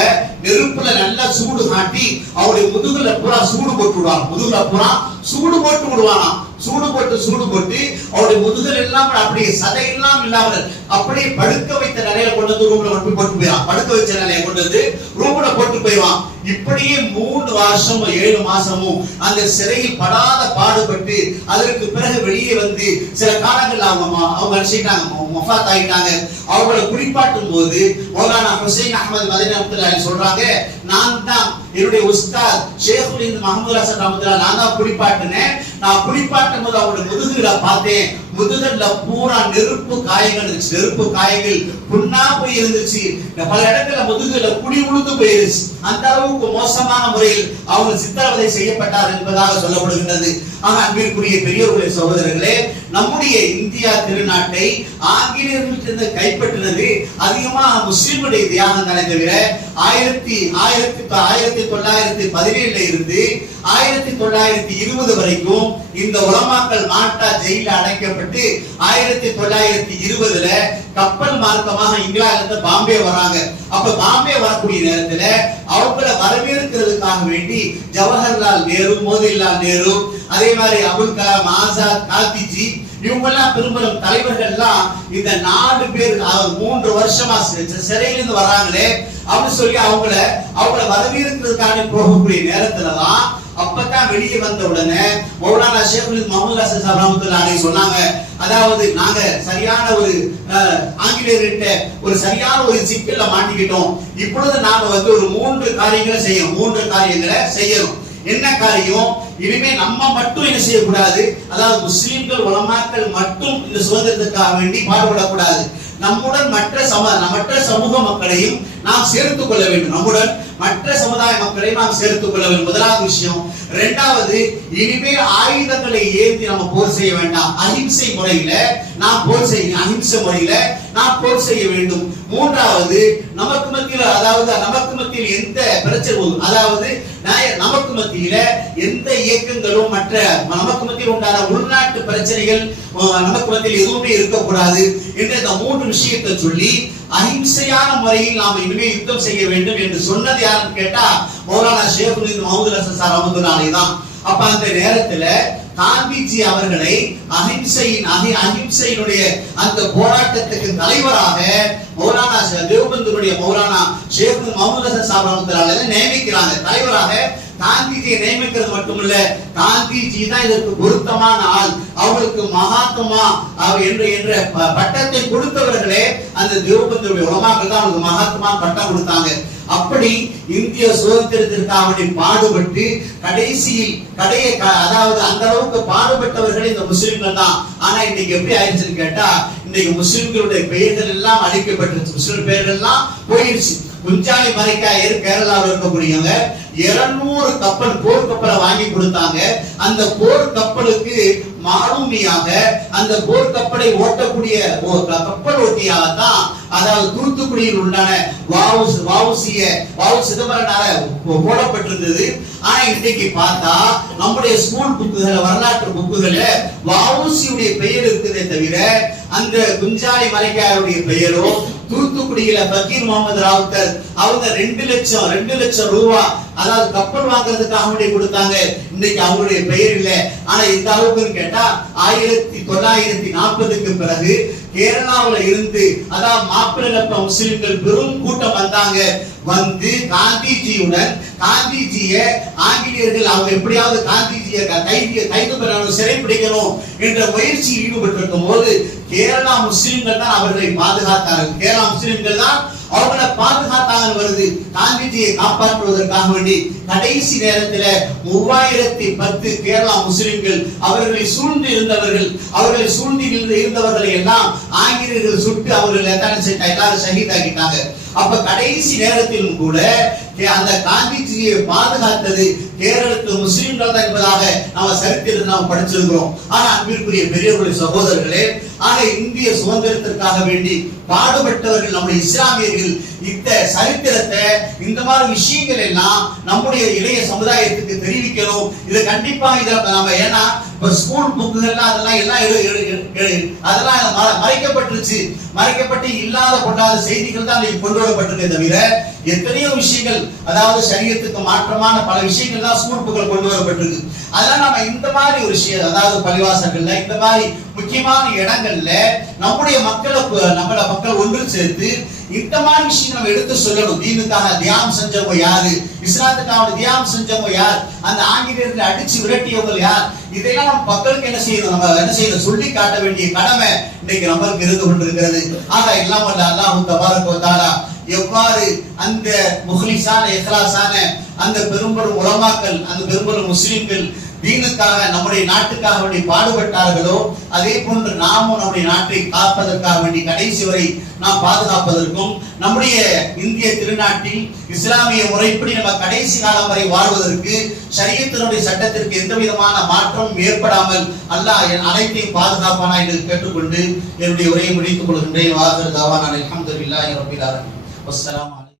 நெருப்புல நல்லா சூடு காட்டி அவருடைய முதுகுல பூரா சூடு போட்டு விடுவாங்க. முதுகுல பூரா சூடு போட்டு விடுவானா. சூடு போட்டு அவருடைய முதுகுல எல்லாம் அப்படியே சதை எல்லாம் இல்லாமல் அப்படியே படுக்க வைத்த நிலையில கொண்டு வந்து ரூம்ல மட்டும் போட்டு போயிடுவான். படுக்க வச்ச நிலையை கொண்டு வந்து ரூம்ல போட்டு போயிடுவான். இப்படியே 3 வருஷமும் 7 மாசமும் அந்த சிறையில் படாத பாடுபட்டு அதற்கு பிறகு வெளியே வந்து சில காலங்கள் அவங்க நினைச்சிட்டாங்க, மஃபாத் ஆயிட்டாங்க. அவங்களை குளிப்பாட்டும் போது மௌலானா ஹுசைன் அஹமது மதனி ரஹ்மத்துல்லாஹி அலைஹி சொல்றாங்க, நான் தான் என்னுடைய உஸ்தாத் ஷேகுல் ஹிந்த் முஹம்மது ஹசன் ரஹ்மத்துல்லாஹி நான் தான் குளிப்பாட்டினேன். நான் குளிப்பாட்டும் போது அவருடைய முதுகுல பார்த்தேன், முதுகுல பூரா நெருப்பு காயங்கள் இருந்துச்சு. நெருப்பு காயங்கள் புண்ணா போய் இருந்துச்சு. பல இடத்துல முதுகுல குடி உழுந்து போயிருச்சு. அந்த அளவுக்கு மோசமான முறையில் அவங்க சித்திரவதை செய்யப்பட்டார் என்பதாக சொல்லப்படுகின்றது. அன்பிற்குரிய பெரியோர்களே, சகோதரர்களே, நம்முடைய இந்தியா திருநாட்டை ஆங்கிலேயர்களிடமிருந்து கைப்பற்றினது அதிகமா முஸ்லிம்களுடைய தியாகம் தானே தவிர 1917 இருந்து 1920 வரைக்கும் இந்த உலமாக்கள் மால்டா ஜெயில அடைக்கப்பட்டு 1920ல கப்பல் மார்க்கமாக இங்கிலாந்துல பாம்பே வராங்க. அப்ப பாம்பே வரக்கூடிய நேரத்துல அவங்கள வரவேற்கிறதுக்காக வேண்டி ஜவஹர்லால் நேரு, மோதிலால் நேரு, அதே மாதிரி அபுல் கலாம் ஆசாத், காந்திஜி, இவங்க எல்லாம் பெரும்பாலும் தலைவர்கள் எல்லாம் இந்த 4 பேர் 3 வருஷமா சிறையிலிருந்து வராங்களே அப்படின்னு சொல்லி அவங்கள வரவேற்கிறதுக்காக போகக்கூடிய நேரத்துலதான் அப்பதான் வெளியே வந்த உடனே மௌலானா ஷேகுல் முஹம்மது ஹசன் சாஹிப் ரஹ்மத்துல்லாஹி அலைஹி சொன்னாங்க, அதாவது நாங்க சரியான ஒரு ஆங்கிலேயர்கிட்ட ஒரு சரியான ஒரு சிக்கல்ல மாட்டிக்கிட்டோம். இப்பொழுது நாம வந்து ஒரு 3 காரியங்களை செய்யணும். என்ன காரியம்? இனிமே நம்ம மட்டும் என்ன செய்யக்கூடாது, அதாவது முஸ்லிம்கள் உலமாக்கள் மட்டும் இந்த சுதந்திரத்துக்காக வேண்டி பாடுபடக்கூடாது. நம்முடன் மற்ற சமூக மக்களையும் நாம் சேர்த்துக் கொள்ள வேண்டும். நம்முடன் மற்ற சமுதாய மக்களை நாம் சேர்த்துக் கொள்ள வேண்டும். முதலாவது விஷயம். இரண்டாவது, இனிமேல் ஆயுதங்களை ஏந்தி நம்ம போர் செய்ய வேண்டாம். அஹிம்சை முறையில நாம் போர் செய்ய வேண்டும். மூன்றாவது, நமக்கு மத்தியில் எந்த பிரச்சனை, அதாவது நமக்கு மத்தியில எந்த இயக்கங்களும் நமக்கு மத்தியில் உண்டான உள்நாட்டு பிரச்சனைகள் நமக்கு மத்தியில் எதுவுமே இருக்கக்கூடாது என்ற இந்த 3 விஷயத்தை சொல்லி அஹிம்சையான முறையில் நாம் இனிமேல் யுத்தம் செய்ய வேண்டும் என்று சொன்னது யாருன்னு கேட்டா மௌலானா ஷேகுல் ஹிந்த் முஹம்மது ஹசன் சாஹிப் ரஹ்மத்துல்லாஹி அலைஹி தான். அப்ப அந்த நேரத்துல காந்திஜி அவர்களை அஹிம்சையினுடைய அந்த போராட்டத்துக்கு தலைவராக மௌலானா தேவபந்துடைய மௌலானா ஷேகுல் முஹம்மது ஹசன் சாஹிப் ரஹ்மத்துல்லாஹி அலைஹி நியமிக்கிறாங்க. தலைவராக காந்திஜியை நியமிக்கிறது மட்டுமல்ல, காந்திஜி தான் இதற்கு பொருத்தமான ஆள், அவருக்கு மகாத்மா என்ற பட்டத்தை கொடுத்தவர்களே அந்த தேவபந்துடைய உலமாக்கள் தான் அவருக்கு மகாத்மா பட்டம் கொடுத்தாங்க. அப்படி இந்திய சுதந்திரத்திற்காக பாடுபட்டு கடைசியில் அதாவது அந்த அளவுக்கு பாடுபட்டவர்கள் இந்த முஸ்லிம்கள் தான். ஆனா இன்னைக்கு எப்படி ஆயிடுச்சுன்னு கேட்டா, இன்னைக்கு முஸ்லிம்களுடைய பெயர்கள் எல்லாம் அழிக்கப்பட்டுருச்சு. முஸ்லிம் பெயர்கள் எல்லாம் போயிடுச்சு. குஞ்சாலி மரைக்காயர் கேரளாவில் இருக்கக்கூடியவங்க 200 போர் கப்பலை வாங்கி கொடுத்தாங்க. அந்த போர் கப்பலுக்கு மாலுமியாக அந்த போர் கப்பலை ஓட்டக்கூடிய கப்பல் ஓட்டியாக தான், அதாவது தூத்துக்குடியில் உண்டான வாவு சிதம்பரனால போடப்பட்டிருந்தது. ஆனா இன்னைக்கு பார்த்தா நம்முடைய ஸ்கூல் புக்குகள், வரலாற்று புக்குகள்ல வாவுசியுடைய பெயர் இருக்குதே தவிர அந்த குஞ்சாலி மரைக்காயருடைய பெயரோ, தூத்துக்குடியில பக்கீர் முகமது ராவுத்தர் அவங்க 2 லட்சம் ரூபாய் அதாவது கப்பல் வாங்குறதுக்காக வேண்டி கொடுத்தாங்க. இன்னைக்கு அவங்களுடைய பெயர் இல்லை. ஆனா இந்த அளவுக்கு கேட்டா 1940க்கு பிறகு கேரளாவில் இருந்து அதாவது மாப்பிள்ளை முஸ்லிம்கள் பெரும் கூட்டம் வந்தாங்க. வந்து காந்திஜியுடன் காந்திஜியை ஆங்கிலேயர்கள் அவங்க எப்படியாவது காந்திஜியை கைது பெறணும், சிறைப்பிடிக்கணும் என்ற முயற்சியில் ஈடுபட்டிருக்கும் போது கேரளா முஸ்லிம்கள் தான் அவர்களை பாதுகாத்தார்கள். கேரளா முஸ்லிம்கள் தான் அவர்களை பாதுகாத்தாங்க வருது. காந்திஜியை காப்பாற்றுவதற்காக வேண்டி கடைசி நேரத்தில் 3010 கேரளா முஸ்லிம்கள் அவர்களை சூழ்ந்து இருந்தவர்களை எல்லாம் ஆங்கிலேயர்கள் சுட்டு அவர்கள் எல்லாரும் ஷஹீதாக்கிட்டாங்க. அப்ப கடைசி நேரத்திலும் கூட அந்த காந்திஜியை பாதுகாத்தது கேரளத்து முஸ்லிம்கள் தான் என்பதாக நம்ம சரித்திரத்தை நாம் படிச்சிருக்கிறோம். ஆனா அன்பிற்குரிய பெரியவர்களே, சகோதரர்களே, ஆக இந்திய சுதந்திரத்திற்காக வேண்டி பாடுபட்டவர்கள் நம்முடைய இஸ்லாமியர்கள் இந்த சரித்திரத்தை, இந்த மாதிரி விஷயங்கள் எல்லாம் நம்முடைய இளைய சமுதாயத்துக்கு தெரிவிக்கணும். இது கண்டிப்பா இதை நம்ம ஏன்னா இப்ப ஸ்கூல் புக்குகள்லாம் அதெல்லாம் மறைக்கப்பட்டு இல்லாத கொண்டாத செய்திகள் தான் கொண்டு வரப்பட்டிருக்கே தவிர எத்தனையோ விஷயங்கள், அதாவது சரியத்துக்கு மாற்றமான பல விஷயங்கள் தான் ஸ்கூல் புக்குகள் கொண்டு வரப்பட்டிருக்கு. அதெல்லாம் நம்ம இந்த மாதிரி ஒரு விஷயம், அதாவது பள்ளிவாசல்கள்ல இந்த மாதிரி முக்கியமான இடங்கள்ல நம்முடைய மக்கள் ஒன்று சேர்த்து இந்த மாதிரி விஷயம் நம்ம எடுத்து சொல்லணும். தீனுக்காக தியானம் செஞ்சவங்க யாரு, இஸ்லாத்துக்காக தியானம் செஞ்சவங்க யார், அந்த ஆங்கிலேயர்களை அடிச்சு விரட்டியவங்க யார், இதெல்லாம் நம்ம மக்களுக்கு என்ன செய்யணும், சொல்லி காட்ட வேண்டிய கடமை இன்னைக்கு நம்மளுக்கு இருந்து கொண்டிருக்கிறது. ஆக எல்லாம் வல்ல அல்லாஹ் தபாரக வ தஆலா எவ்வாறு அந்த முஹ்லிஸான இக்லாஸான அந்த பெரும்பெரும் உலமாக்கள், அந்த பெரும்பெரும் முஸ்லிம்கள் தீனுக்காக நம்முடைய நாட்டுக்காக வேண்டி பாடுபட்டார்களோ அதே போன்று நாமும் நம்முடைய நாட்டை காப்பதற்காக வேண்டி கடைசி வரை நாம் பாதுகாப்பதற்கும் நம்முடைய இந்திய திருநாட்டில் இஸ்லாமிய முறைப்படி நம்ம கடைசி காலம் வரை வாழ்வதற்கு ஷரியத்தினுடைய சட்டத்திற்கு எந்த விதமான மாற்றம் ஏற்படாமல் அல்லாஹ் அனைத்தையும் பாதுகாப்பானா என்று கேட்டுக்கொண்டு என்னுடைய உரையை முடித்துக் கொள்கின்றேன். வாஹிரு தஅவானா அல்ஹம்துலில்லாஹி ரப்பில் ஆலமீன். வஸ்ஸலாமு